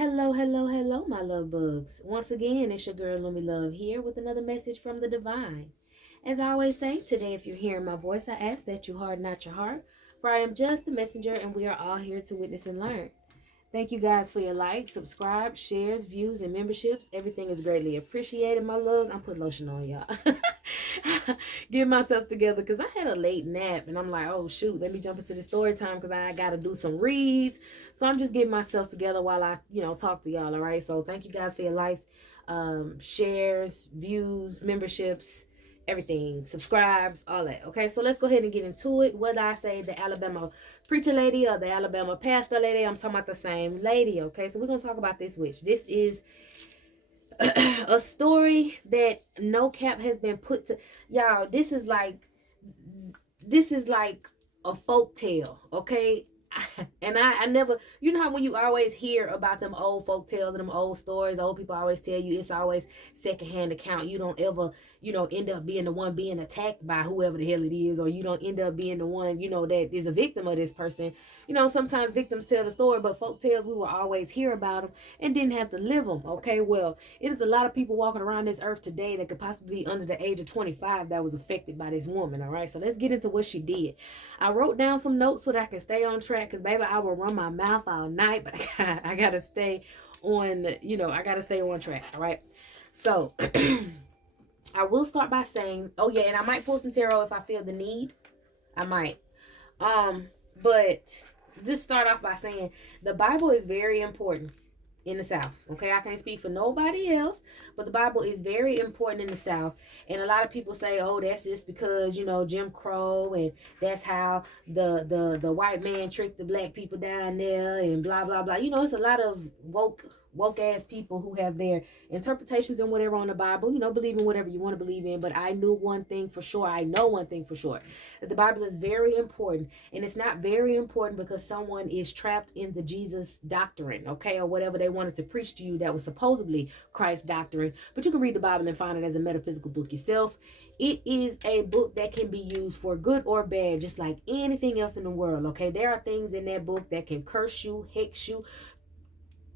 Hello, hello, hello, my love bugs. Once again, it's your girl Lumi Love here with another message from the divine. As I always say, today, if you're hearing my voice, I ask that you harden not your heart, for I am just the messenger and we are all here to witness and learn. Thank you guys for your likes, subscribe, shares, views, and memberships. Everything is greatly appreciated, my loves. I'm putting lotion on, y'all. Get myself together because I had a late nap and I'm like, oh shoot, let me jump into the story time because I got to do some reads. So I'm just getting myself together while I, talk to y'all. All right. So thank you guys for your likes, shares, views, memberships, everything, subscribes, all that. Okay, so let's go ahead and get into it. Whether I say the Alabama preacher lady or the Alabama pastor lady, I'm talking about the same lady. Okay, so we're gonna talk about this witch. This is a story that no cap has been put to y'all. This is like a folk tale. Okay. And I never, you know how when you always hear about them old folk tales and them old stories, old people always tell you it's always secondhand account. You don't ever, end up being the one being attacked by whoever the hell it is, or you don't end up being the one, that is a victim of this person. Sometimes victims tell the story, but folk tales, we will always hear about them and didn't have to live them. Okay, well, it is a lot of people walking around this earth today that could possibly be under the age of 25 that was affected by this woman. All right, so let's get into what she did. I wrote down some notes so that I can stay on track because, baby, I will run my mouth all night, but I gotta stay on, I gotta stay on track. All right, so I will start by saying, oh yeah, and I might pull some tarot if I feel the need. I might. But just start off by saying the Bible is very important in the South. Okay, I can't speak for nobody else, but the Bible is very important in the South. And a lot of people say, "Oh, that's just because Jim Crow, and that's how the white man tricked the black people down there, and blah blah blah." It's a lot of woke ass people who have their interpretations and whatever on the Bible. Believe in whatever you want to believe in. But I knew one thing for sure. I know one thing for sure, that the Bible is very important, and it's not very important because someone is trapped in the Jesus doctrine, okay, or whatever they wanted to preach to you that was supposedly Christ's doctrine. But you can read the Bible and find it as a metaphysical book yourself. It is a book that can be used for good or bad, just like anything else in the world. Okay, there are things in that book that can curse you, hex you,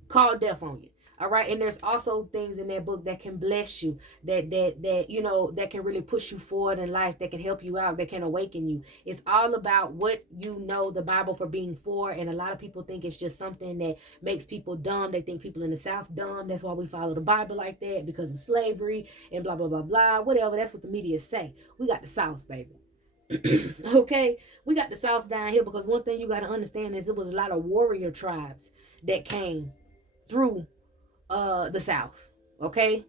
call death on you. All right, and there's also things in that book that can bless you, that can really push you forward in life, that can help you out, that can awaken you. It's all about what the Bible for being for. And a lot of people think it's just something that makes people dumb. They think people in the South dumb. That's why we follow the Bible like that, because of slavery and blah blah blah blah, whatever. That's what the media say. We got the South, baby. Okay, we got the South down here because one thing you got to understand is it was a lot of warrior tribes that came through the South. Okay,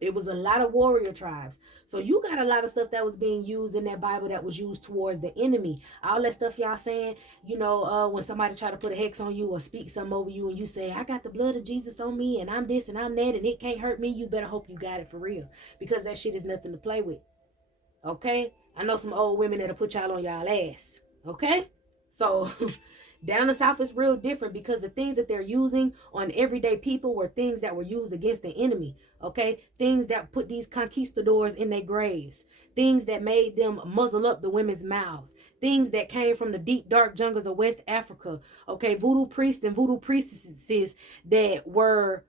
it was a lot of warrior tribes. So you got a lot of stuff that was being used in that Bible that was used towards the enemy. All that stuff y'all saying, when somebody try to put a hex on you or speak something over you, and you say, I got the blood of Jesus on me and I'm this and I'm that and it can't hurt me, you better hope you got it for real, because that shit is nothing to play with. Okay, I know some old women that'll put y'all on y'all ass. Okay, so down the South is real different, because the things that they're using on everyday people were things that were used against the enemy. Okay, things that put these conquistadors in their graves, things that made them muzzle up the women's mouths, things that came from the deep dark jungles of West Africa. Okay, voodoo priests and voodoo priestesses that were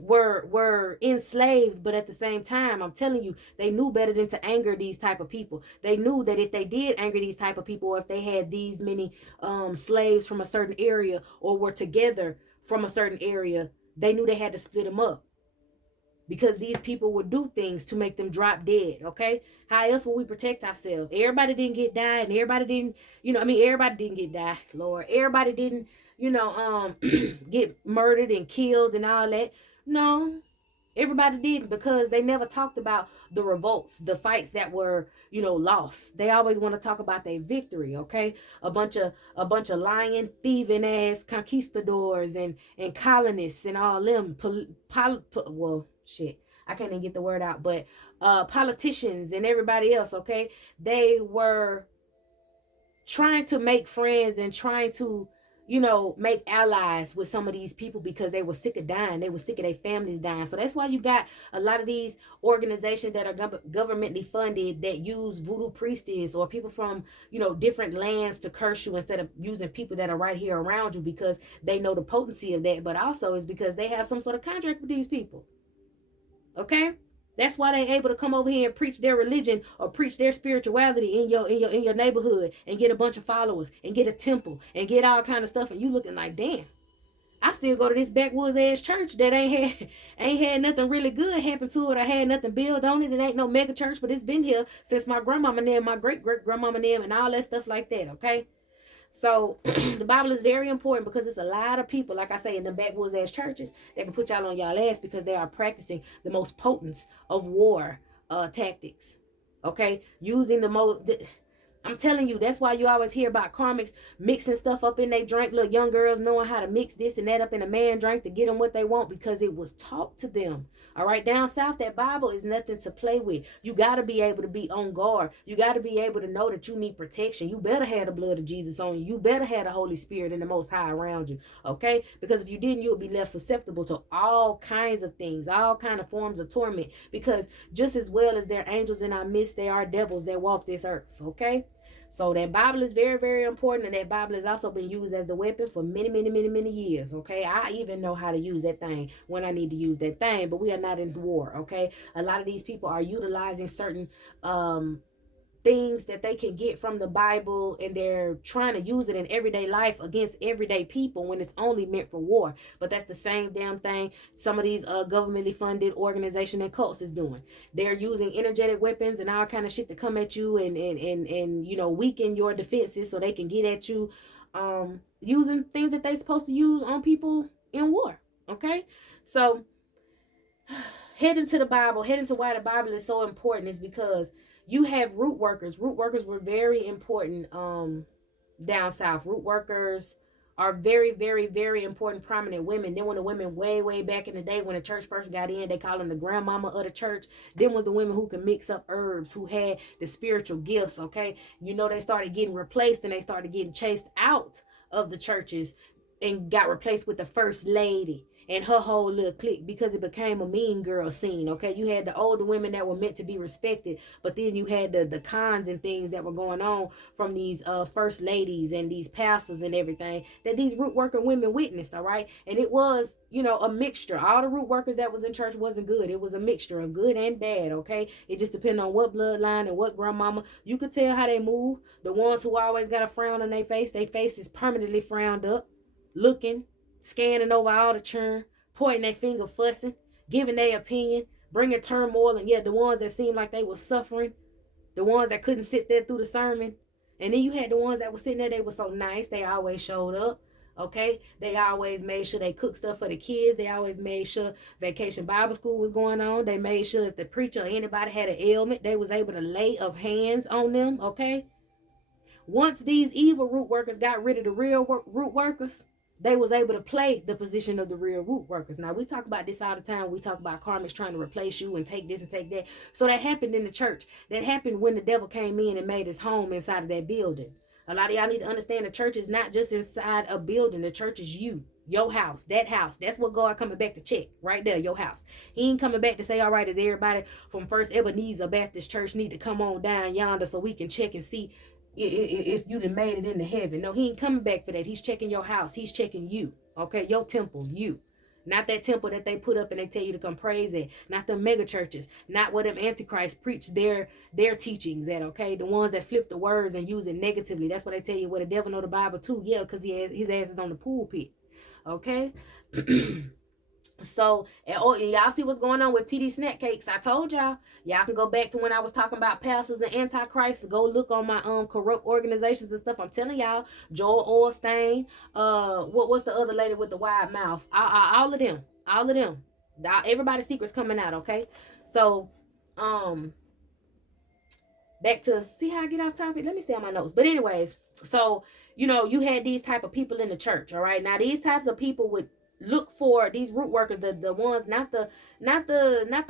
were enslaved, but at the same time, I'm telling you, they knew better than to anger these type of people. They knew that if they did anger these type of people, or if they had these many slaves from a certain area, or were together from a certain area, they knew they had to split them up, because these people would do things to make them drop dead. Okay, how else will we protect ourselves? Everybody didn't get died, and everybody didn't, everybody didn't get died, Lord. Everybody didn't, get murdered and killed and all that. No, everybody didn't, because they never talked about the revolts, the fights that were, lost. They always want to talk about their victory. Okay, a bunch of lying, thieving ass conquistadors and colonists and all them. Well, shit, I can't even get the word out, but politicians and everybody else. Okay, they were trying to make friends and trying to make allies with some of these people because they were sick of dying. They were sick of their families dying. So that's why you got a lot of these organizations that are governmentally funded that use voodoo priestess or people from, different lands to curse you instead of using people that are right here around you, because they know the potency of that. But also it's because they have some sort of contract with these people. Okay? That's why they're able to come over here and preach their religion or preach their spirituality in your neighborhood and get a bunch of followers and get a temple and get all kind of stuff, and you looking like, damn, I still go to this backwoods ass church that ain't had nothing really good happen to it or had nothing built on it. It ain't no mega church, but it's been here since my grandmama and them, my great great grandmama and them, and all that stuff like that. Okay. So the Bible is very important because it's a lot of people, like I say, in the backwoods ass churches that can put y'all on y'all ass because they are practicing the most potent of war tactics. Okay, using the most. I'm telling you, that's why you always hear about karmics mixing stuff up in their drink. Little young girls knowing how to mix this and that up in a man drink to get them what they want because it was taught to them. All right, down south, that Bible is nothing to play with. You got to be able to be on guard. You got to be able to know that you need protection. You better have the blood of Jesus on you. You better have the Holy Spirit and the Most High around you, okay? Because if you didn't, you'll be left susceptible to all kinds of things, all kind of forms of torment. Because just as well as there are angels in our midst, there are devils that walk this earth, okay? So that Bible is very, very important, and that Bible has also been used as the weapon for many, many, many, many years. Okay, I even know how to use that thing when I need to use that thing, but we are not in war. Okay, a lot of these people are utilizing certain things that they can get from the Bible, and they're trying to use it in everyday life against everyday people when it's only meant for war. But that's the same damn thing some of these governmentally funded organizations and cults is doing. They're using energetic weapons and all kind of shit to come at you and weaken your defenses so they can get at you, using things that they're supposed to use on people in war. Okay, so heading to the Bible, heading to why the Bible is so important is because you have root workers. Root workers were very important down south. Root workers are very, very, very important, prominent women. Then when the women way back in the day when the church first got in, they called them the grandmama of the church. Then was the women who could mix up herbs, who had the spiritual gifts, okay? They started getting replaced and they started getting chased out of the churches and got replaced with the first lady and her whole little clique because it became a mean girl scene. Okay, you had the older women that were meant to be respected, but then you had the cons and things that were going on from these first ladies and these pastors and everything that these root worker women witnessed. All right, and it was a mixture. All the root workers that was in church wasn't good. It was a mixture of good and bad. Okay, it just depended on what bloodline and what grandmama. You could tell how they move. The ones who always got a frown on their face is permanently frowned up, looking, scanning over all the churn, pointing their finger, fussing, giving their opinion, bringing turmoil, and yet the ones that seemed like they were suffering, the ones that couldn't sit there through the sermon, and then you had the ones that were sitting there, they were so nice, they always showed up, okay? They always made sure they cooked stuff for the kids. They always made sure Vacation Bible School was going on. They made sure if the preacher or anybody had an ailment, they was able to lay of hands on them, okay? Once these evil root workers got rid of the real root workers, they was able to play the position of the real root workers. Now, we talk about this all the time. We talk about karmics trying to replace you and take this and take that. So that happened in the church. That happened when the devil came in and made his home inside of that building. A lot of y'all need to understand the church is not just inside a building. The church is you, your house, that house. That's what God coming back to check right there, your house. He ain't coming back to say, all right, is everybody from First Ebenezer Baptist Church need to come on down yonder so we can check and see if you done made it into heaven. No, he ain't coming back for that. He's checking your house. He's checking you. Okay, your temple, you. Not that temple that they put up and they tell you to come praise at. Not the mega churches. Not where them antichrists preach their teachings at, okay? The ones that flip the words and use it negatively. That's what they tell you, where the devil know the Bible too. Yeah, because his ass is on the pulpit. Okay? So, and y'all see what's going on with TD Snack Cakes. I told y'all can go back to when I was talking about pastors and antichrists. Go look on my corrupt organizations and stuff. I'm telling y'all, Joel Osteen, what's the other lady with the wide mouth? All of them. Everybody's secrets coming out, okay? So, back to, see how I get off topic? Let me stay on my notes. But anyways, so, you had these type of people in the church, all right? Now, these types of people would look for these root workers, the ones, not the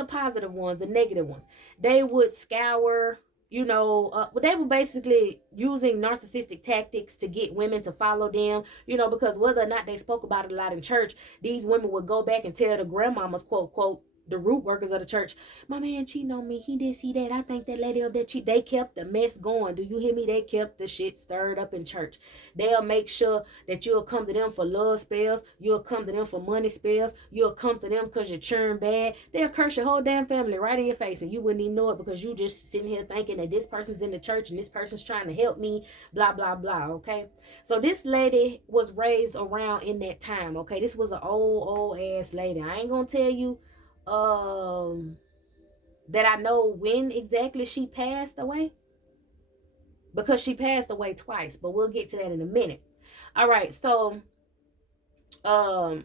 positive ones, the negative ones. They would scour they were basically using narcissistic tactics to get women to follow them, because whether or not they spoke about it a lot in church, these women would go back and tell the grandmamas, quote, quote, the root workers of the church, my man cheating on me, he did see that, I think that lady up there cheat. They kept the mess going. Do you hear me? They kept the shit stirred up in church. They'll make sure that you'll come to them for love spells, you'll come to them for money spells, you'll come to them because you're churn bad. They'll curse your whole damn family right in your face, and you wouldn't even know it because you just sitting here thinking that this person's in the church and this person's trying to help me, blah blah blah. Okay, so this lady was raised around in that time. Okay, this was an old ass lady. I ain't gonna tell you um that I know when exactly she passed away, because she passed away twice, but we'll get to that in a minute. All right, so um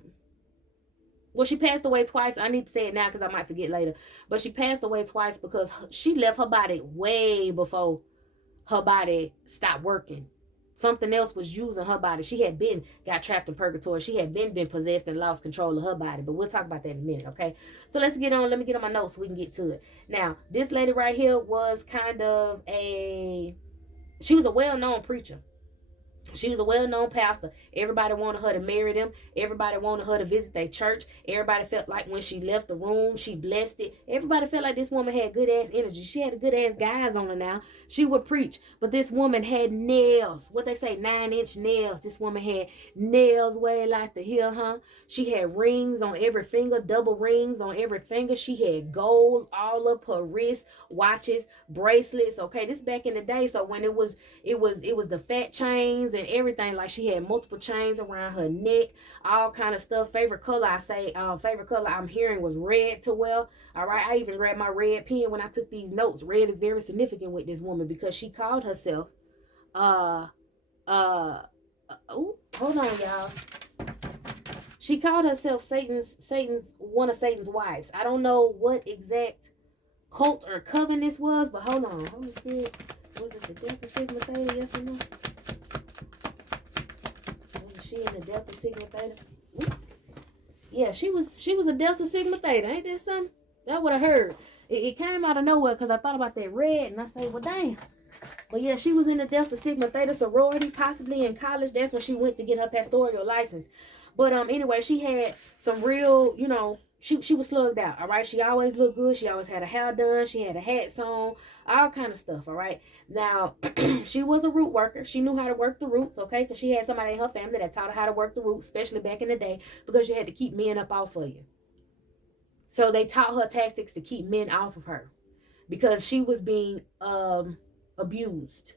well, she passed away twice. I need to say it now because I might forget later. But she passed away twice because she left her body way before her body stopped working. Something else was using her body. She had got trapped in purgatory. She had been possessed and lost control of her body. But we'll talk about that in a minute, okay? So let me get on my notes so we can get to it. Now, this lady right here was she was a well-known preacher. She was a well-known pastor. Everybody wanted her to marry them. Everybody wanted her to visit their church. Everybody felt like when she left the room, she blessed it. Everybody felt like this woman had good-ass energy. She had a good-ass guys on her now. She would preach. But this woman had nails. What they say, 9-inch nails. This woman had nails way like the hill, huh? She had rings on every finger, double rings on every finger. She had gold all up her wrist, watches, bracelets. Okay, this back in the day. So when it was the fat chains and everything. Like she had multiple chains around her neck, all kind of stuff. Favorite color I'm hearing was red to well. All right, I even read my red pen when I took these notes. Red is very significant with this woman because she called herself hold on, y'all. She called herself Satan's one of Satan's wives. I don't know what exact cult or coven this was, but hold on. Holy Spirit, was it the Delta Sigma Theta? Yes or no? Was she in the Delta Sigma Theta? Yeah, she was a Delta Sigma Theta. Ain't that something? That would have heard. It came out of nowhere because I thought about that red and I said, well, damn. But yeah, she was in the Delta Sigma Theta sorority, possibly in college. That's when she went to get her pastoral license. But anyway, she had some real, she was slugged out. All right, she always looked good. She always had her hair done. She had a hat on, all kind of stuff. All right. Now she was a root worker. She knew how to work the roots. Okay, because she had somebody in her family that taught her how to work the roots, especially back in the day, because you had to keep men up off of you. So they taught her tactics to keep men off of her because she was being abused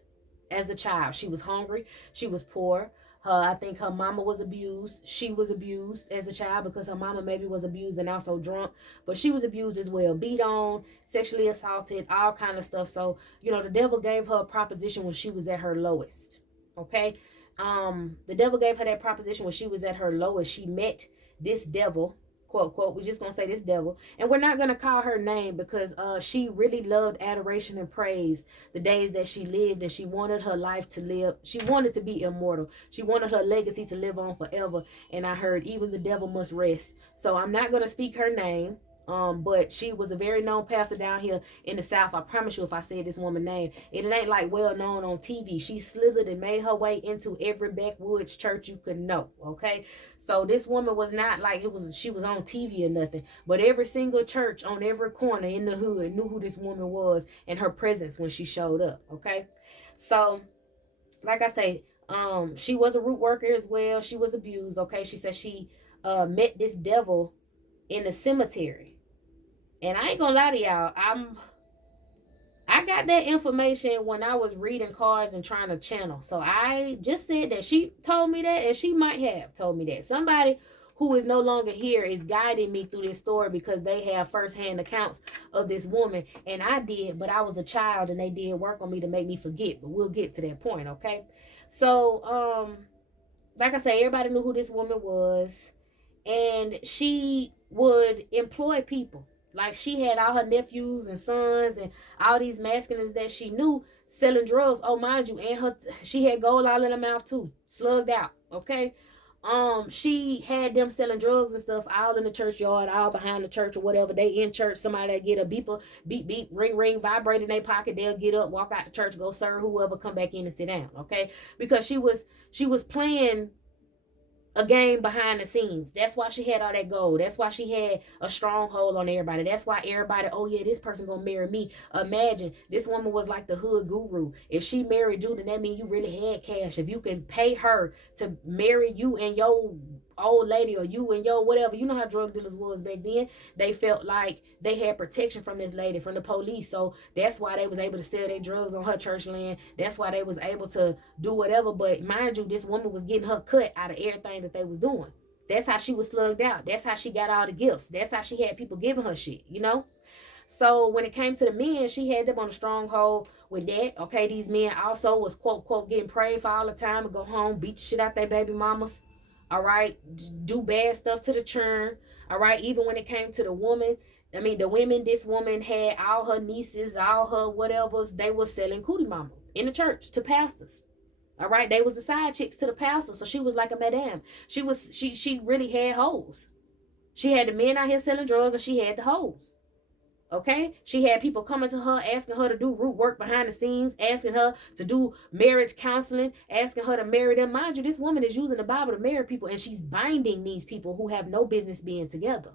as a child. She was hungry. She was poor. I think her mama was abused. She was abused as a child because her mama maybe was abused and also drunk. But she was abused as well. Beat on, sexually assaulted, all kind of stuff. So, the devil gave her a proposition when she was at her lowest. Okay? The devil gave her that proposition when she was at her lowest. She met this devil, quote, quote. We're just going to say this devil. And we're not going to call her name because she really loved adoration and praise the days that she lived, and she wanted her life to live. She wanted to be immortal. She wanted her legacy to live on forever. And I heard even the devil must rest. So I'm not going to speak her name. But she was a very known pastor down here in the South. I promise you, if I said this woman's name, and it ain't like well known on TV. She slithered and made her way into every backwoods church you could know. Okay, so this woman was not like she was on TV or nothing. But every single church on every corner in the hood knew who this woman was and her presence when she showed up. Okay, so like I say, she was a root worker as well. She was abused. Okay, she said she met this devil in the cemetery. And I ain't gonna lie to y'all, I got that information when I was reading cards and trying to channel. So I just said that she told me that, and she might have told me that. Somebody who is no longer here is guiding me through this story because they have firsthand accounts of this woman. And I did, but I was a child and they did work on me to make me forget. But we'll get to that point, okay? So, like I say, everybody knew who this woman was. And she would employ people. Like she had all her nephews and sons and all these masculines that she knew selling drugs. Oh, mind you, and she had gold all in her mouth too, slugged out. Okay, She had them selling drugs and stuff all in the churchyard, all behind the church or whatever. They in church, somebody that get a beeper, beep beep, ring ring, vibrate in their pocket, they'll get up, walk out the church, go serve whoever, come back in and sit down. Okay, because she was playing a game behind the scenes. That's why she had all that gold. That's why she had a stronghold on everybody. That's why everybody, oh yeah, this person gonna marry me. Imagine this woman was like the hood guru. If she married you, then that means you really had cash. If you can pay her to marry you and your old lady, or you and your whatever, you know how drug dealers was back then. They felt like they had protection from this lady, from the police. So that's why they was able to sell their drugs on her church land. That's why they was able to do whatever. But mind you, this woman was getting her cut out of everything that they was doing. That's how she was slugged out. That's how she got all the gifts. That's how she had people giving her shit, you know? So when it came to the men, she had them on a stronghold with that. Okay, these men also was quote quote getting prayed for all the time and go home, beat the shit out their baby mamas. All right, do bad stuff to the children. All right, even when it came to the woman, I mean the women, this woman had all her nieces, all her whatever's, they was selling cootie mama in the church to pastors. All right, they was the side chicks to the pastor, so she was like a madam. She really had hoes. She had the men out here selling drugs, and she had the hoes. Okay, she had people coming to her asking her to do root work behind the scenes, asking her to do marriage counseling, asking her to marry them. Mind you, this woman is using the Bible to marry people, and she's binding these people who have no business being together.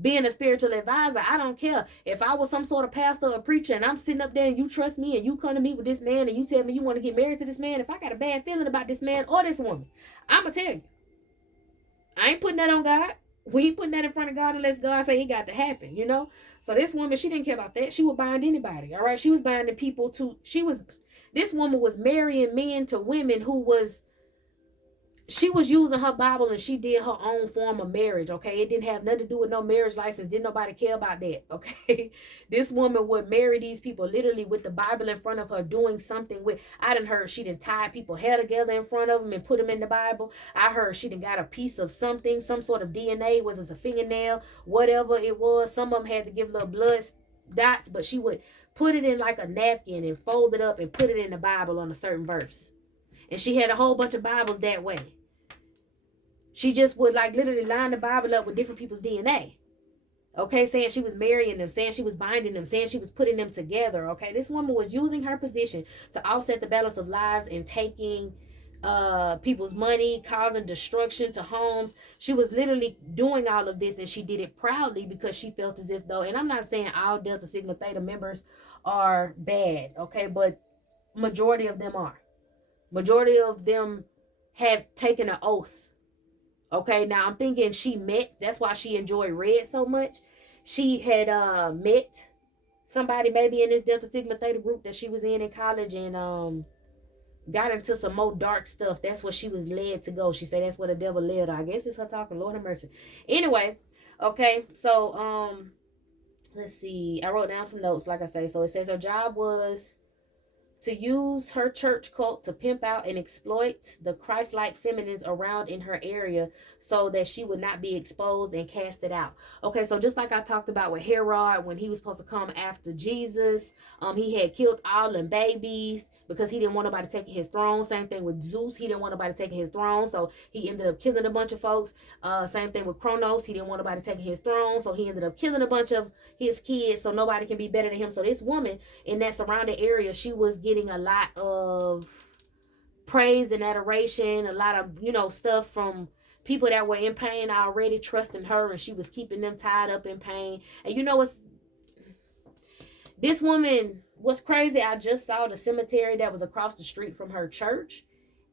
Being a spiritual advisor, I don't care if I was some sort of pastor or preacher and I'm sitting up there and you trust me and you come to me with this man and you tell me you want to get married to this man. If I got a bad feeling about this man or this woman, I'm gonna tell you, I ain't putting that on God. We ain't putting that in front of God unless God say it got to happen, you know? So this woman, she didn't care about that. She would bind anybody, all right? She was binding people to, this woman was marrying men to women who was, she was using her Bible and she did her own form of marriage, okay? It didn't have nothing to do with no marriage license. Didn't nobody care about that, okay? This woman would marry these people literally with the Bible in front of her, doing something with, I done heard she done tied people hair together in front of them and put them in the Bible. I heard she done got a piece of something, some sort of DNA, was it a fingernail, whatever it was. Some of them had to give little blood dots, but she would put it in like a napkin and fold it up and put it in the Bible on a certain verse. And she had a whole bunch of Bibles that way. She just would like literally line the Bible up with different people's DNA. Okay, saying she was marrying them, saying she was binding them, saying she was putting them together. Okay, this woman was using her position to offset the balance of lives and taking people's money, causing destruction to homes. She was literally doing all of this, and she did it proudly because she felt as if though, and I'm not saying all Delta Sigma Theta members are bad, okay, but majority of them are. Majority of them have taken an oath. Okay, now I'm thinking she met, that's why she enjoyed red so much. She had met somebody maybe in this Delta Sigma Theta group that she was in college, and got into some more dark stuff. That's what she was led to go. She said that's where the devil led her. I guess it's her talking, Lord have mercy. Anyway, okay, so let's see. I wrote down some notes, like I say. So it says her job was to use her church cult to pimp out and exploit the Christ-like feminines around in her area so that she would not be exposed and casted out. Okay, so just like I talked about with Herod, when he was supposed to come after Jesus, he had killed all them babies because he didn't want nobody taking his throne. Same thing with Zeus. He didn't want nobody taking his throne, so he ended up killing a bunch of folks. Same thing with Kronos. He didn't want nobody taking his throne, so he ended up killing a bunch of his kids so nobody can be better than him. So this woman in that surrounding area, she was getting a lot of praise and adoration, a lot of, stuff from people that were in pain already, trusting her, and she was keeping them tied up in pain. And you know what's, this woman was crazy. I just saw the cemetery that was across the street from her church,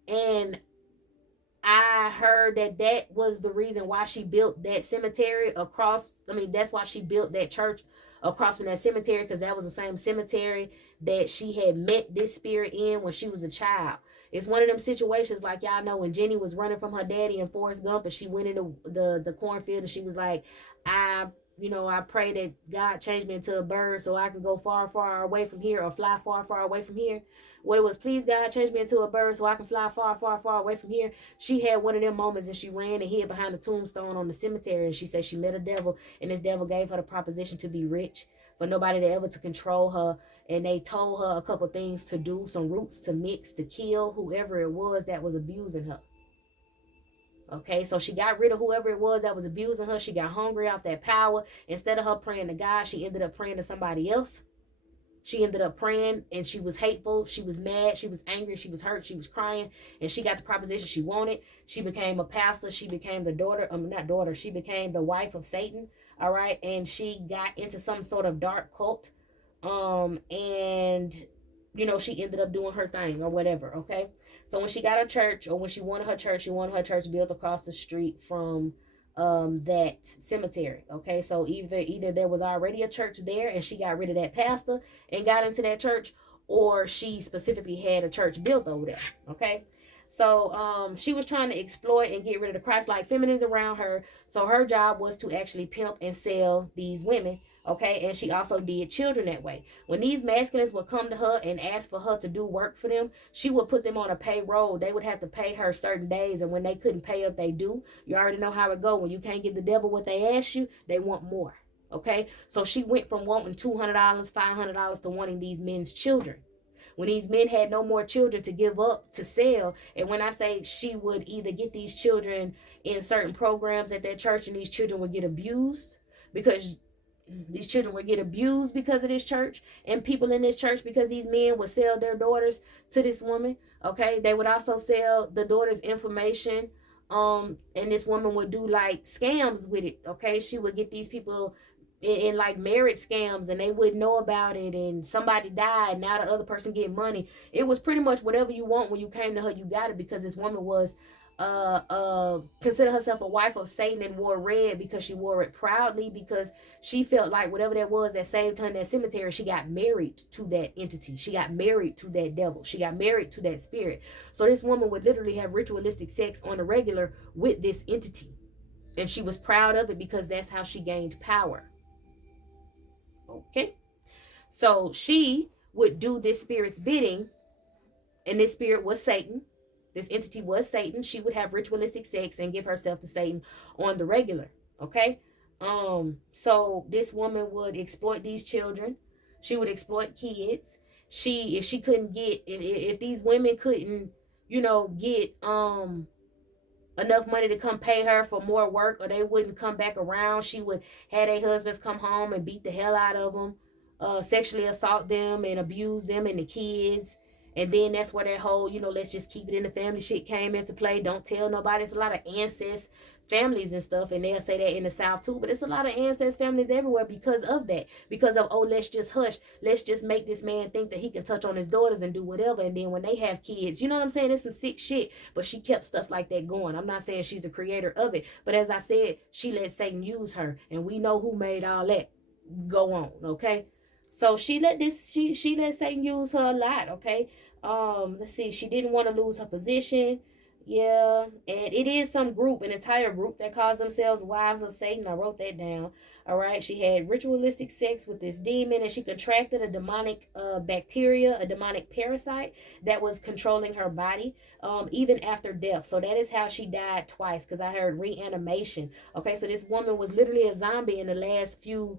and I heard that was the reason why she built that cemetery across. I mean, that's why she built that church across from that cemetery, because that was the same cemetery that she had met this spirit in when she was a child. It's one of them situations like y'all know when Jenny was running from her daddy in Forrest Gump, and she went into the cornfield and she was like, I pray that God changed me into a bird so I can go far, far away from here, or fly far, far away from here. What it was, please God, change me into a bird so I can fly far, far, far away from here. She had one of them moments and she ran and hid behind the tombstone on the cemetery, and she said she met a devil, and this devil gave her the proposition to be rich, for nobody to ever to control her. And they told her a couple things to do, some roots to mix, to kill whoever it was that was abusing her. Okay, so she got rid of whoever it was that was abusing her. She got hungry off that power. Instead of her praying to God, she ended up praying to somebody else. She ended up praying, and she was hateful. She was mad. She was angry. She was hurt. She was crying, and she got the proposition she wanted. She became a pastor. She became the daughter, not daughter. She became the wife of Satan. All right, and she got into some sort of dark cult. And she ended up doing her thing or whatever. Okay, so when she got her church, or when she wanted her church built across the street from that cemetery. Okay, so either there was already a church there and she got rid of that pastor and got into that church, or she specifically had a church built over there. Okay, so she was trying to exploit and get rid of the Christ-like feminines around her. So her job was to actually pimp and sell these women. Okay, and she also did children that way. When these masculines would come to her and ask for her to do work for them, she would put them on a payroll. They would have to pay her certain days, and when they couldn't pay up they do. You already know how it go. When you can't give the devil what they ask you, they want more. Okay, so she went from wanting $200, $500 to wanting these men's children. When these men had no more children to give up to sell, and when I say she would either get these children in certain programs at that church, and these children would get abused because these children would get abused because of this church and people in this church, because these men would sell their daughters to this woman. Okay, they would also sell the daughter's information, and this woman would do like scams with it. Okay, she would get these people in like marriage scams, and they wouldn't know about it, and somebody died, now the other person get money. It was pretty much whatever you want. When you came to her, you got it, because this woman was consider herself a wife of Satan, and wore red because she wore it proudly, because she felt like whatever that was that saved her in that cemetery, she got married to that entity. She got married to that devil. She got married to that spirit. So this woman would literally have ritualistic sex on a regular with this entity, and she was proud of it because that's how she gained power. Okay, so she would do this spirit's bidding, and this spirit was Satan. This entity was Satan. She would have ritualistic sex and give herself to Satan on the regular. Okay, so this woman would exploit these children. She would exploit kids. If she couldn't get, if these women couldn't, get enough money to come pay her for more work, or they wouldn't come back around, she would have their husbands come home and beat the hell out of them, sexually assault them and abuse them and the kids. And then that's where that whole, let's just keep it in the family shit came into play. Don't tell nobody. It's a lot of ancest families and stuff, and they'll say that in the South too, but it's a lot of ancest families everywhere because of that. Because of, oh, let's just hush. Let's just make this man think that he can touch on his daughters and do whatever, and then when they have kids, you know what I'm saying? It's some sick shit, but she kept stuff like that going. I'm not saying she's the creator of it, but as I said, she let Satan use her, and we know who made all that go on. Okay, so she let Satan use her a lot. Okay, let's see, she didn't want to lose her position. Yeah, and it is some group, an entire group that calls themselves Wives of Satan. I wrote that down. All right, she had ritualistic sex with this demon, and she contracted a demonic bacteria, a demonic parasite that was controlling her body, even after death. So that is how she died twice, because I heard reanimation. Okay, so this woman was literally a zombie in the last few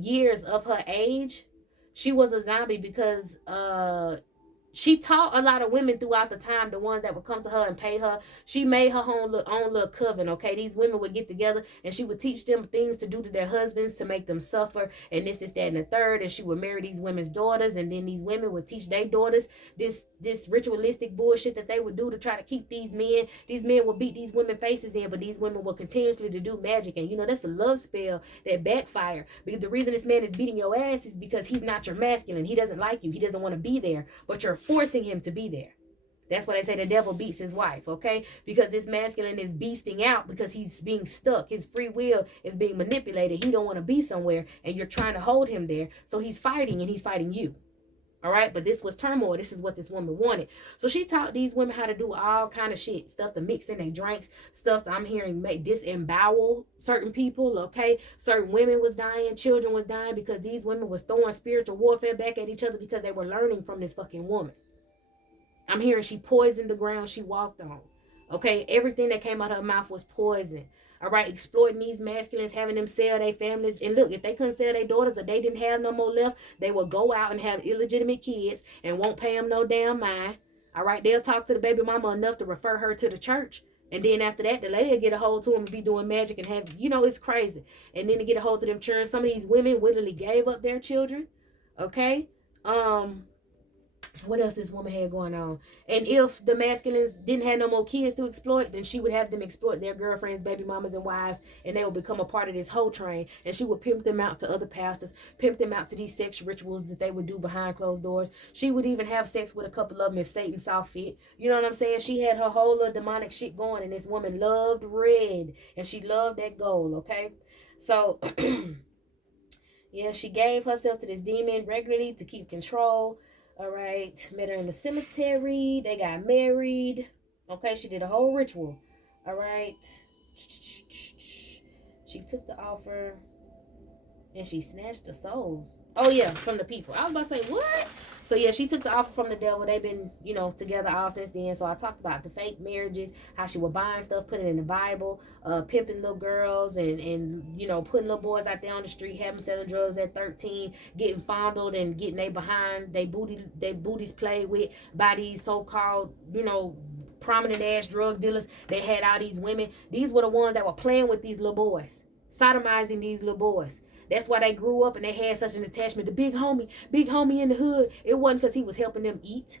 years of her age. She was a zombie because she taught a lot of women throughout the time, the ones that would come to her and pay her. She made her own little coven. Okay, these women would get together, and she would teach them things to do to their husbands to make them suffer, and this, that, and the third. And she would marry these women's daughters, and then these women would teach their daughters this ritualistic bullshit that they would do to try to keep these men. These men would beat these women faces in, but these women will continuously to do magic, and that's a love spell that backfire. Because the reason this man is beating your ass is because he's not your masculine. He doesn't like you. He doesn't want to be there, but you're forcing him to be there. That's why they say the devil beats his wife, okay? Because this masculine is beasting out because he's being stuck. His free will is being manipulated. He don't want to be somewhere, and you're trying to hold him there. So he's fighting, and he's fighting you. All right, but this was turmoil. This is what this woman wanted. So she taught these women how to do all kind of shit, stuff to mix in their drinks, stuff that I'm hearing make disembowel certain people. Okay, certain women was dying, children was dying, because these women was throwing spiritual warfare back at each other because they were learning from this fucking woman. I'm hearing she poisoned the ground she walked on. Okay, everything that came out of her mouth was poison. All right, exploiting these masculines, having them sell their families. And look, if they couldn't sell their daughters, or they didn't have no more left, they would go out and have illegitimate kids and won't pay them no damn mind. All right, they'll talk to the baby mama enough to refer her to the church. And then after that, the lady will get a hold to him and be doing magic and have, it's crazy. And then to get a hold of them children, some of these women literally gave up their children. Okay. What else this woman had going on? And if the masculines didn't have no more kids to exploit, then she would have them exploit their girlfriends, baby mamas, and wives, and they would become a part of this whole train. And she would pimp them out to other pastors, pimp them out to these sex rituals that they would do behind closed doors. She would even have sex with a couple of them if Satan saw fit. You know what I'm saying? She had her whole little demonic shit going, and this woman loved red, and she loved that gold. Okay, so yeah, she gave herself to this demon regularly to keep control. All right, met her in the cemetery. They got married. Okay, she did a whole ritual. All right, she took the offer and she snatched the souls. Oh yeah, from the people. I was about to say what? So yeah, she took the offer from the devil. They've been, together all since then. So I talked about the fake marriages, how she was buying stuff, putting it in the Bible, pimping little girls, and putting little boys out there on the street, having selling drugs at 13, getting fondled and getting they booties played with by these so-called, prominent ass drug dealers. They had all these women. These were the ones that were playing with these little boys, sodomizing these little boys. That's why they grew up and they had such an attachment. The big homie in the hood. It wasn't because he was helping them eat.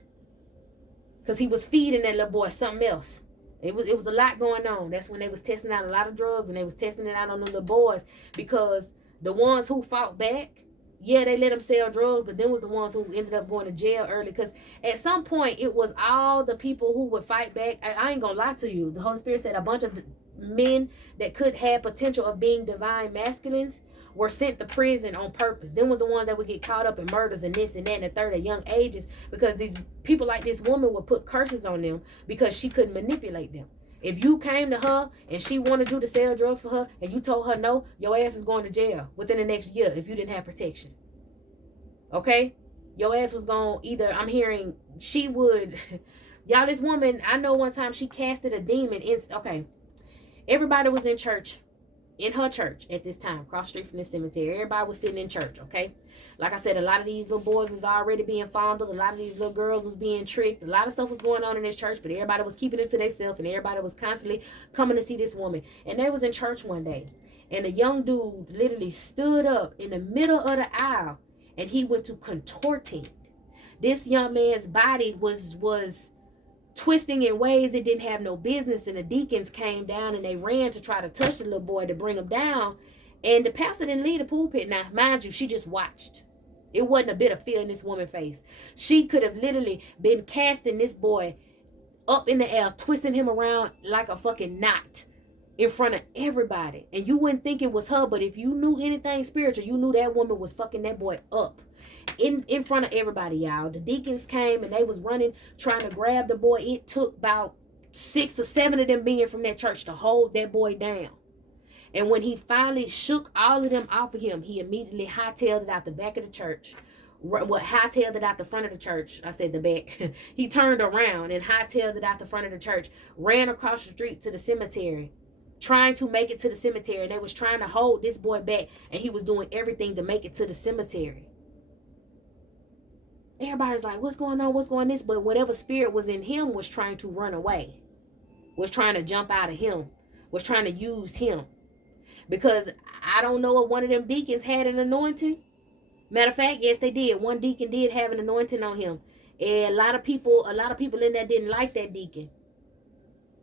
Because he was feeding that little boy something else. It was a lot going on. That's when they was testing out a lot of drugs, and they was testing it out on the little boys. Because the ones who fought back, yeah, they let them sell drugs, but then was the ones who ended up going to jail early. Because at some point, it was all the people who would fight back. I ain't going to lie to you. The Holy Spirit said a bunch of men that could have potential of being divine masculines were sent to prison on purpose. Them was the ones that would get caught up in murders and this and that and the third at young ages, because these people like this woman would put curses on them because she couldn't manipulate them. If you came to her and she wanted you to sell drugs for her and you told her no, your ass is going to jail within the next year if you didn't have protection. Okay? Your ass was going either, I'm hearing she would, y'all, this woman, I know one time she casted a demon in, okay, everybody was in church. In her church at this time, cross street from the cemetery. Everybody was sitting in church, okay? Like I said, a lot of these little boys was already being fondled. A lot of these little girls was being tricked. A lot of stuff was going on in this church, but everybody was keeping it to themselves, and everybody was constantly coming to see this woman. And they was in church one day, and a young dude literally stood up in the middle of the aisle, and he went to contorting. This young man's body was twisting in ways it didn't have no business, and the deacons came down and they ran to try to touch the little boy to bring him down, and the pastor didn't leave the pulpit. Now mind you, she just watched. It wasn't a bit of fear in this woman's face. She could have literally been casting this boy up in the air, twisting him around like a fucking knot in front of everybody, and you wouldn't think it was her, but if you knew anything spiritual, you knew that woman was fucking that boy up in front of everybody, y'all. The deacons came and they was running, trying to grab the boy. It took about 6 or 7 of them being from that church to hold that boy down. And when he finally shook all of them off of him, he immediately hightailed it out the back of the church. Hightailed it out the front of the church. I said the back. He turned around and hightailed it out the front of the church, ran across the street to the cemetery, trying to make it to the cemetery. They was trying to hold this boy back, and he was doing everything to make it to the cemetery. Everybody's like, what's going on? What's going on? This? But whatever spirit was in him was trying to run away, was trying to jump out of him, was trying to use him. Because I don't know if one of them deacons had an anointing. Matter of fact, yes, they did. One deacon did have an anointing on him. And a lot of people in there didn't like that deacon.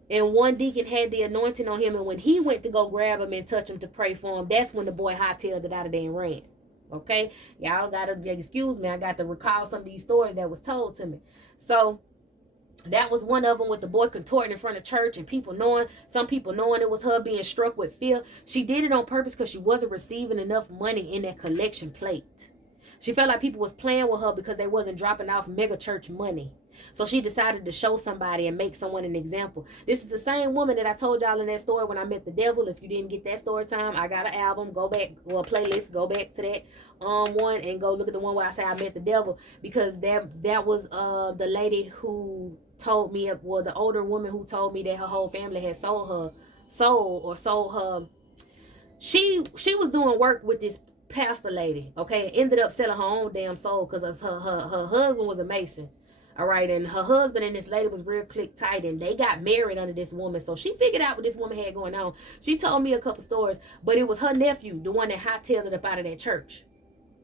And one deacon had the anointing on him. And when he went to go grab him and touch him to pray for him, that's when the boy hightailed it out of there and ran. Okay, y'all gotta excuse me. I got to recall some of these stories that was told to me. So that was one of them, with the boy contorting in front of church, and some people knowing it was her, being struck with fear. She did it on purpose because she wasn't receiving enough money in that collection plate. She felt like people was playing with her because they wasn't dropping off mega church money. So she decided to show somebody and make someone an example. This is the same woman that I told y'all in that story when I met the devil. If you didn't get that story time, I got an album. Go back, or a playlist. Go back to that one and go look at the one where I say I met the devil, because that was the lady who told me, well, the older woman who told me that her whole family had sold her. She was doing work with this pastor lady, okay, and ended up selling her own damn soul because her husband was a Mason. All right, and her husband and this lady was real click tight, and they got married under this woman. So she figured out what this woman had going on. She told me a couple stories, but it was her nephew, the one that hightailed it up out of that church,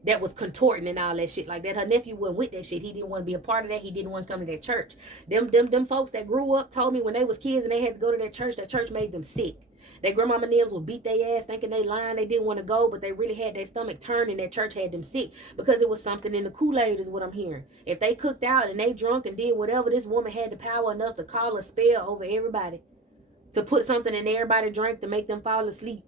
that was contorting and all that shit like that. Her nephew went with that shit. He didn't want to be a part of that. He didn't want to come to that church. Them folks that grew up told me when they was kids and they had to go to that church made them sick. Their grandmama nails would beat their ass thinking they lying, they didn't want to go, but they really had their stomach turned and that church had them sick because it was something in the Kool-Aid is what I'm hearing. If they cooked out and they drunk and did whatever, this woman had the power enough to call a spell over everybody, to put something in everybody's drink to make them fall asleep,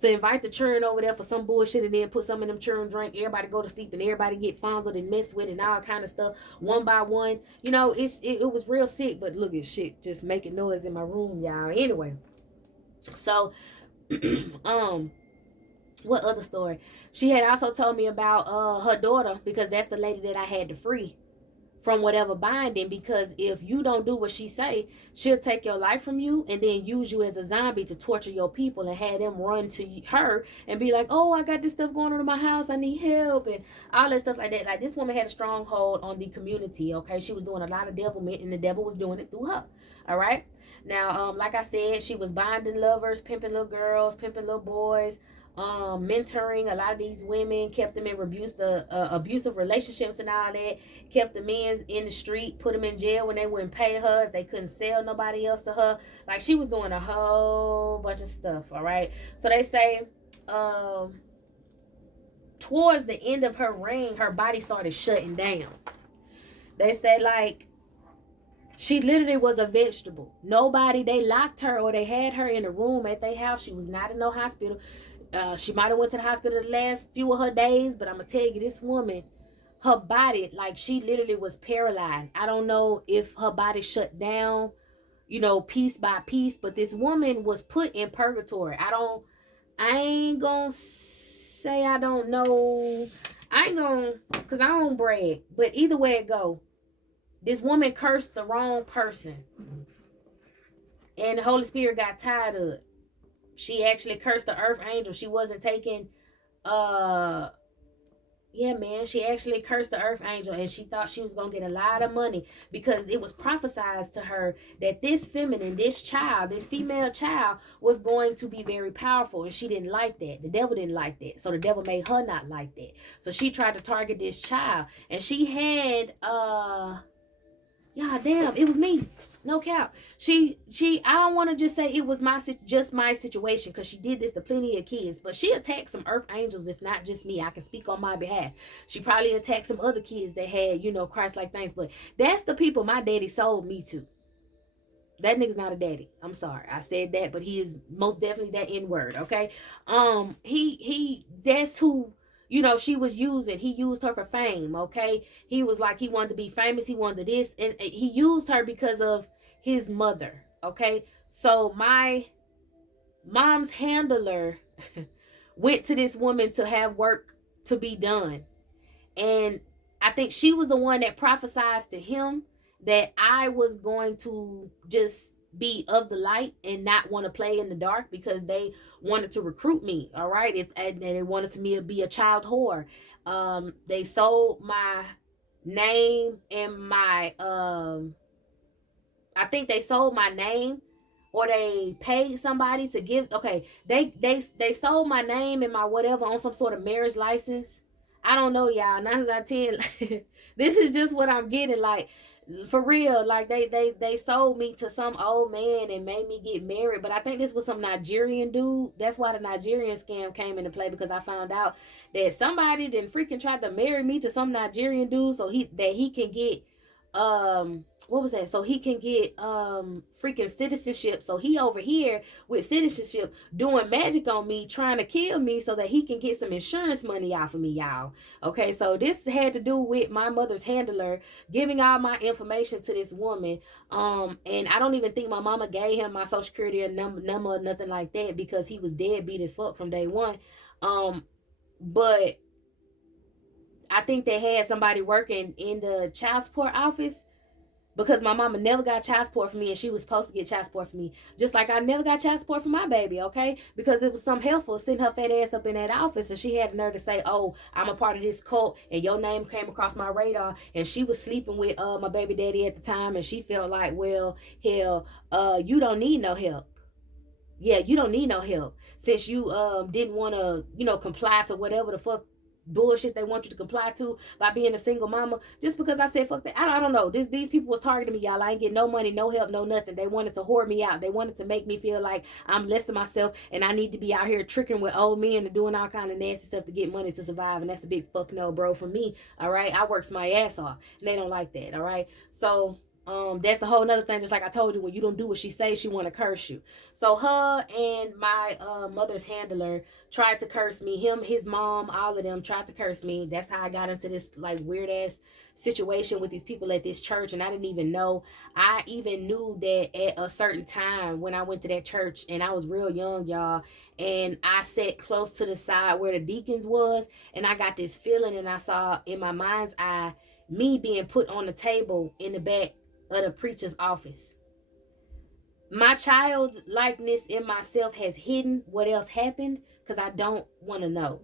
to invite the children over there for some bullshit and then put some of them children drink, everybody go to sleep and everybody get fondled and messed with and all kind of stuff one by one. You know, it was real sick. But look at shit just making noise in my room, y'all. Anyway, so what other story? She had also told me about her daughter, because that's the lady that I had to free from whatever binding, because if you don't do what she say, she'll take your life from you and then use you as a zombie to torture your people and have them run to her and be like, oh, I got this stuff going on in my house, I need help, and all that stuff like that. Like, this woman had a stronghold on the community. Okay, she was doing a lot of devilment and the devil was doing it through her. All right, now like I said, she was binding lovers, pimping little girls, pimping little boys, mentoring a lot of these women, kept them in abusive relationships and all that, kept the men in the street, put them in jail when they wouldn't pay her, if they couldn't sell nobody else to her. Like, she was doing a whole bunch of stuff. All right, so they say towards the end of her reign, her body started shutting down. They say, like, she literally was a vegetable. Nobody, they locked her or they had her in a room at their house. She was not in no hospital. She might have went to the hospital the last few of her days, but I'm gonna tell you, this woman, her body, like, she literally was paralyzed. I don't know if her body shut down, you know, piece by piece, but this woman was put in purgatory. I ain't gonna say I don't know. I ain't gonna, cause I don't brag, but either way it go, this woman cursed the wrong person, and the Holy Spirit got tired of it. She actually cursed the earth angel. She wasn't taking yeah, man, she actually cursed the earth angel, and she thought she was gonna get a lot of money because it was prophesied to her that this child, this female child, was going to be very powerful, and she didn't like that. The devil didn't like that, so the devil made her not like that. So she tried to target this child, and she had yeah, damn, it was me. No cap. She I don't want to just say it was my situation, because she did this to plenty of kids, but she attacked some earth angels, if not just me. I can speak on my behalf. She probably attacked some other kids that had, you know, Christ-like things, but that's the people my daddy sold me to. That nigga's not a daddy. I'm sorry. I said that, but he is most definitely that N-word, okay? He that's who, you know, she was using. He used her for fame, okay? He was like, he wanted to be famous, he wanted this, and he used her because of his mother, okay? So my mom's handler went to this woman to have work to be done. And I think she was the one that prophesied to him that I was going to just be of the light and not want to play in the dark, because they wanted to recruit me. All right, and they wanted me to be a child whore. They sold my name and my I think they sold my name, or they paid somebody to give. Okay, they sold my name and my whatever on some sort of marriage license. I don't know, y'all. 9 out of 10. This is just what I'm getting. Like, for real, like they sold me to some old man and made me get married. But I think this was some Nigerian dude. That's why the Nigerian scam came into play, because I found out that somebody didn't freaking try to marry me to some Nigerian dude so he can get what was that, so he can get freaking citizenship. So he over here with citizenship doing magic on me, trying to kill me so that he can get some insurance money off of me, y'all. Okay, so this had to do with my mother's handler giving all my information to this woman, and I don't even think my mama gave him my social security or number or nothing like that, because he was deadbeat as fuck from day one. But I think they had somebody working in the child support office, because my mama never got child support for me, and she was supposed to get child support for me. Just like I never got child support for my baby, okay? Because it was some helpful sitting her fat ass up in that office, and she had the nerve to say, "Oh, I'm a part of this cult, and your name came across my radar." And she was sleeping with my baby daddy at the time, and she felt like, well, hell, you don't need no help. Yeah, you don't need no help since you didn't want to, comply to whatever the fuck bullshit they want you to comply to by being a single mama. Just because I said fuck that, I don't know. These people was targeting me, y'all. I ain't getting no money, no help, no nothing. They wanted to whore me out. They wanted to make me feel like I'm less than myself and I need to be out here tricking with old men and doing all kind of nasty stuff to get money to survive. And that's a big fuck no, bro, for me. All right, I works my ass off, and they don't like that. All right, so that's the whole nother thing. Just like I told you, when you don't do what she says, she want to curse you. So her and my mother's handler tried to curse me. Him, his mom, all of them tried to curse me. That's how I got into this like weird ass situation with these people at this church, and I didn't even know. I even knew that at a certain time when I went to that church, and I was real young, y'all, and I sat close to the side where the deacons was, and I got this feeling, and I saw in my mind's eye me being put on the table in the back of the preacher's office. My childlikeness in myself has hidden what else happened because I don't want to know.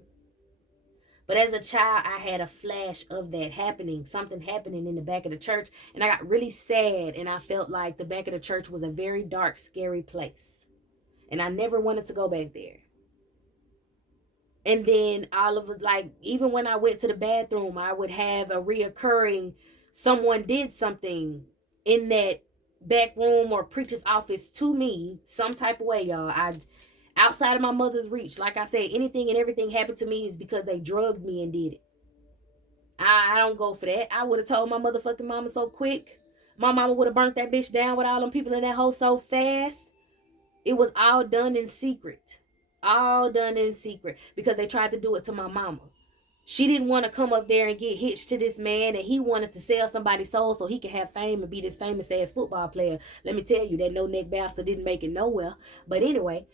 But as a child, I had a flash of that happening, something happening in the back of the church, and I got really sad, and I felt like the back of the church was a very dark, scary place, and I never wanted to go back there. And then all of it, like, even when I went to the bathroom, I would have a reoccurring, someone did something in that back room or preacher's office to me, some type of way, y'all. I outside of my mother's reach. Like I said, anything and everything happened to me is because they drugged me and did it. I don't go for that. I would have told my motherfucking mama so quick. My mama would have burnt that bitch down with all them people in that hole so fast. It was all done in secret. All done in secret because they tried to do it to my mama. She didn't want to come up there and get hitched to this man, and he wanted to sell somebody's soul so he could have fame and be this famous ass football player. Let me tell you, that no neck bastard didn't make it nowhere. But anyway,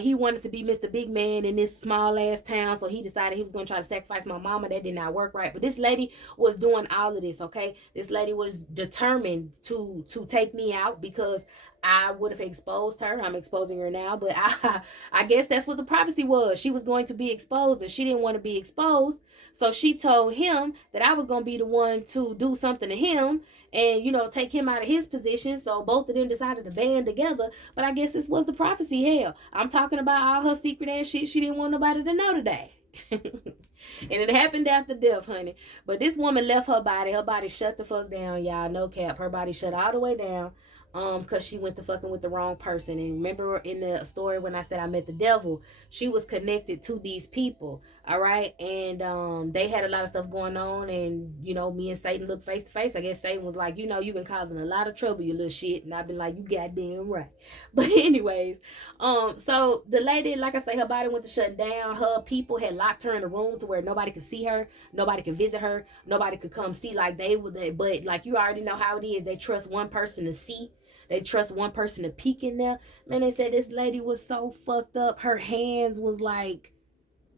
he wanted to be Mr. Big Man in this small ass town, so he decided he was going to try to sacrifice my mama. That did not work right. But this lady was doing all of this, okay? This lady was determined to take me out because I would have exposed her. I'm exposing her now, but I guess that's what the prophecy was. She was going to be exposed, and she didn't want to be exposed. So she told him that I was going to be the one to do something to him and, take him out of his position. So both of them decided to band together. But I guess this was the prophecy. Hell, I'm talking about all her secret ass shit she didn't want nobody to know today. And it happened after death, honey. But this woman left her body. Her body shut the fuck down, y'all. No cap. Her body shut all the way down. Because she went to fucking with the wrong person. And remember in the story when I said I met the devil, she was connected to these people, all right? And they had a lot of stuff going on, and me and Satan looked face to face. I guess Satan was like, you've been causing a lot of trouble, you little shit. And I've been like, you goddamn right. But anyways, so the lady, like I say, her body went to shut down. Her people had locked her in a room to where nobody could see her, nobody could visit her, nobody could come see like they would. But like you already know how it is, they trust one person to see. They trust one person to peek in there. Man, they said this lady was so fucked up. Her hands was like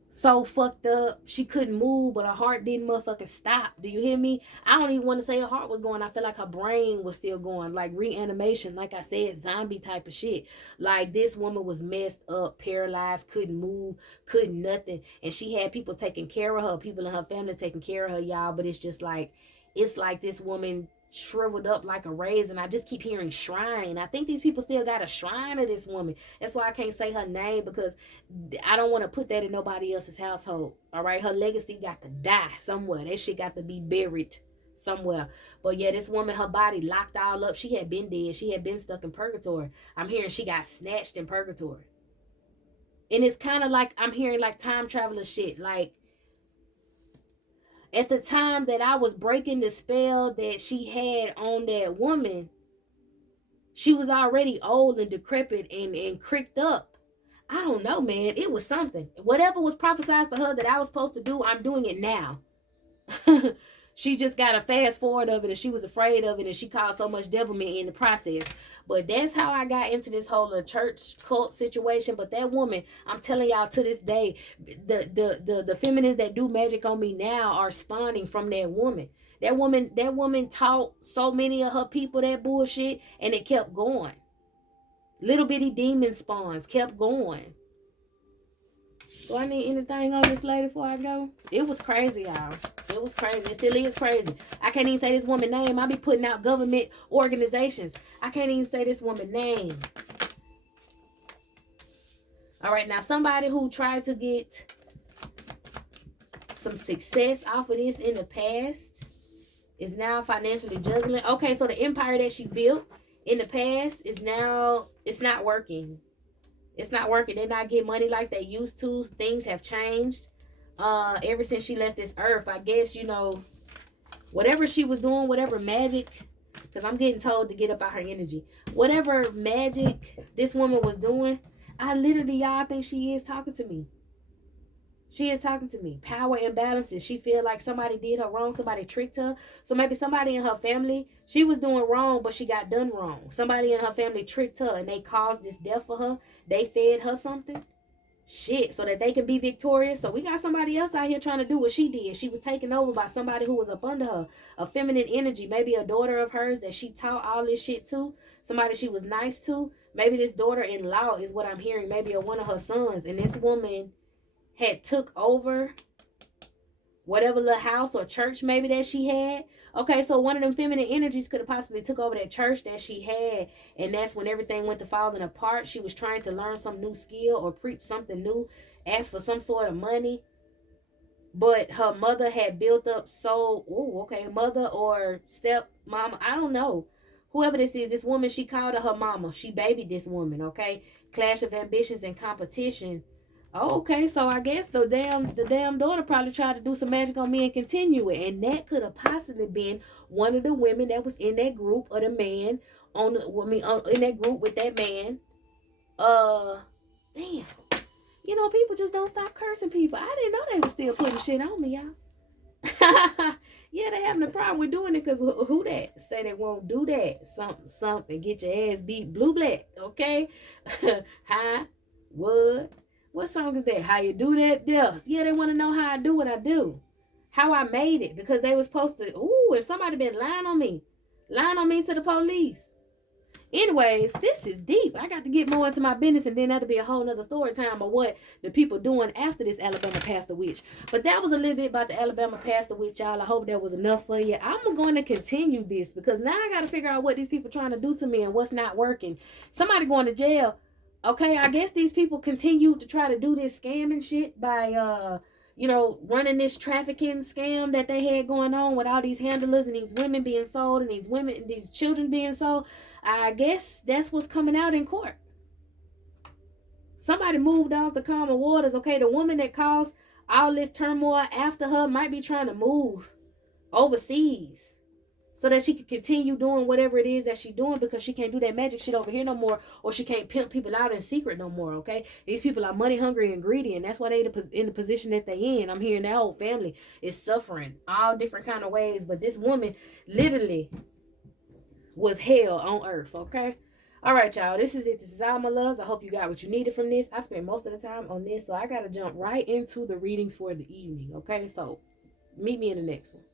so fucked up. She couldn't move, but her heart didn't motherfucking stop. Do you hear me? I don't even want to say her heart was going. I feel like her brain was still going. Like reanimation, like I said, zombie type of shit. Like this woman was messed up, paralyzed, couldn't move, couldn't nothing. And she had people taking care of her, people in her family taking care of her, y'all. But it's like this woman shriveled up like a raisin. I just keep hearing shrine. I think these people still got a shrine of this woman. That's why I can't say her name, because I don't want to put that in nobody else's household. All right, her legacy got to die somewhere. That shit got to be buried somewhere. But yeah, this woman, her body locked all up. She had been dead. She had been stuck in purgatory. I'm hearing she got snatched in purgatory. And it's kind of like I'm hearing like time traveler shit. Like at the time that I was breaking the spell that she had on that woman, she was already old and decrepit and cricked up. I don't know, man. It was something. Whatever was prophesied to her that I was supposed to do, I'm doing it now. She just got a fast forward of it, and she was afraid of it, and she caused so much devilment in the process. But that's how I got into this whole church cult situation. But that woman, I'm telling y'all, to this day, the feminists that do magic on me now are spawning from that woman. That woman taught so many of her people that bullshit, and it kept going. Little bitty demon spawns kept going. Do I need anything on this lady before I go? It was crazy, y'all. It was crazy. It still is crazy. I can't even say this woman's name. I be putting out government organizations. I can't even say this woman's name. All right, now somebody who tried to get some success off of this in the past is now financially juggling. Okay, so the empire that she built in the past is now, it's not working. It's not working. They're not getting money like they used to. Things have changed. Ever since she left this earth, I guess, you know, whatever she was doing, whatever magic, because I'm getting told to get up out her energy. Whatever magic this woman was doing, I literally, y'all, think she is talking to me. She is talking to me. Power imbalances. She feel like somebody did her wrong. Somebody tricked her. So maybe somebody in her family, she was doing wrong, but she got done wrong. Somebody in her family tricked her and they caused this death for her. They fed her something. Shit, so that they can be victorious. So we got somebody else out here trying to do what she did. She was taken over by somebody who was up under her. A feminine energy. Maybe a daughter of hers that she taught all this shit to. Somebody she was nice to. Maybe this daughter-in-law is what I'm hearing. Maybe one of her sons. And this woman had took over whatever little house or church maybe that she had. Okay, so one of them feminine energies could have possibly took over that church that she had, and that's when everything went to falling apart. She was trying to learn some new skill or preach something new, ask for some sort of money, but her mother had built up mother or step mama, I don't know. Whoever this is, this woman, she called her mama. She babied this woman, okay? Clash of ambitions and competition. Oh, okay, so I guess the damn daughter probably tried to do some magic on me and continue it, and that could have possibly been one of the women that was in that group, or the man in that group with that man. Damn, you know, people just don't stop cursing people. I didn't know they were still putting shit on me, y'all. Yeah, they having a problem with doing it because who that say they won't do that? Something, get your ass beat blue black, okay? Hi, what song is that? How you do that? Yes. Yeah, they want to know how I do what I do. How I made it. Because they were supposed to, and somebody been lying on me. Lying on me to the police. Anyways, this is deep. I got to get more into my business, and then that'll be a whole nother story time of what the people doing after this Alabama Pastor Witch. But that was a little bit about the Alabama Pastor Witch, y'all. I hope that was enough for you. I'm going to continue this because now I got to figure out what these people trying to do to me and what's not working. Somebody going to jail. Okay, I guess these people continue to try to do this scam and shit by, running this trafficking scam that they had going on with all these handlers and these women being sold and these children being sold. I guess that's what's coming out in court. Somebody moved off the calmer waters. Okay, the woman that caused all this turmoil after her might be trying to move overseas so that she can continue doing whatever it is that she's doing, because she can't do that magic shit over here no more, or she can't pimp people out in secret no more, okay? These people are money hungry and greedy, and that's why they in the position that they in. I'm hearing that whole family is suffering all different kind of ways, but this woman literally was hell on earth, okay? All right, y'all, this is it. This is all my loves. I hope you got what you needed from this. I spent most of the time on this, so I got to jump right into the readings for the evening, okay? So meet me in the next one.